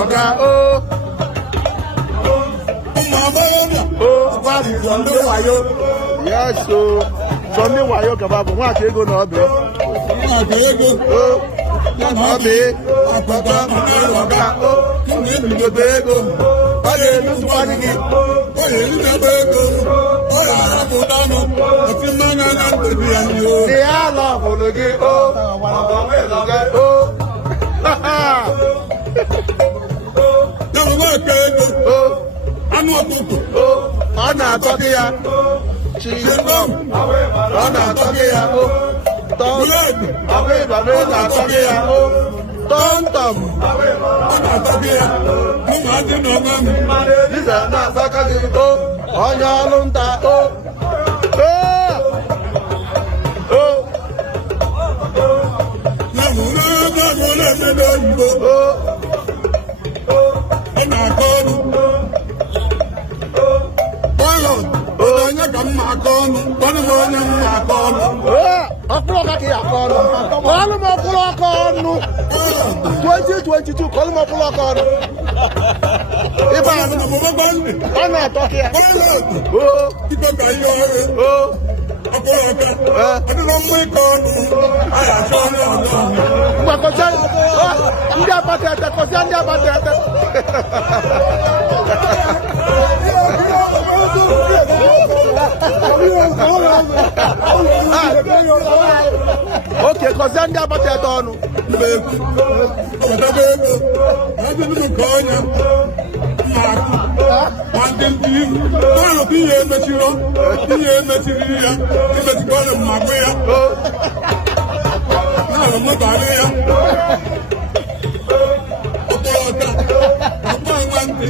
ọ̀gá ó. Ó wá sí Sunday wayo. Yes o. Sunday wayo kaba bụ nwa aka ego na ọbẹ. Ó ọbẹ ọgbọgbọ ọ̀gá ó. Ìgbòho ego. Ọ ga-elusikwa gị. Ní àlọ́ ọ̀hún gị ó. Anụ ọkụkọ ọ na-atọ gị ya ọ na-atọ gị ya ọ na-atọ gị ya tọmtọm ọ na-atọ gị ya ụmụadị na ọma m diza na-atọka gị onye ọrụ nta na mụrụ ebe ọgụ na-emebe oyibo ọ na-akọ ọnụ onye ka mma aka ọnụ ọnụ m onye mma aka ọnụ ọkpụrụ ọka ka ya aka ọnụ kọlụ m ọkpụrụ ọka ọnụ 2022 kọlụ m ọkpụrụ ọka ọnụ ịba ahụ na mụbagba ndị ọ na-atọ ka ya ibe ka ihe ọrụ ọkpụrụ ọka ọdịna mma ịka ọnụ anyị achọ ọnụ ọzọ mgbakọcha ndị abata ete kọsịa ndị abata ete oke kọsịa ndị abata ete ọnụ mba egwu ọdaba ego adịghị m ka ọnya mma akụ ma ndị ndị ihu ọrụ bụ ihe emechiri ya imechikwa ọrụ mmagụ ya na-arụ mmabarị ya ọkpọrọta ọkpa nwa ndị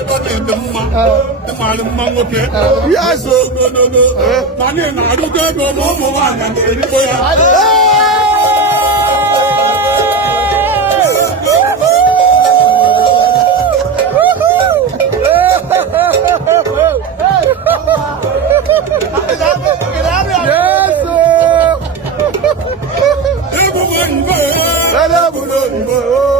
ebe ọ na-ede mma ịmarị mma nwoke ya so ogologo ma anyị na-arụgo ego ma ụmụ nwaanyị na-erigbo ya Hello,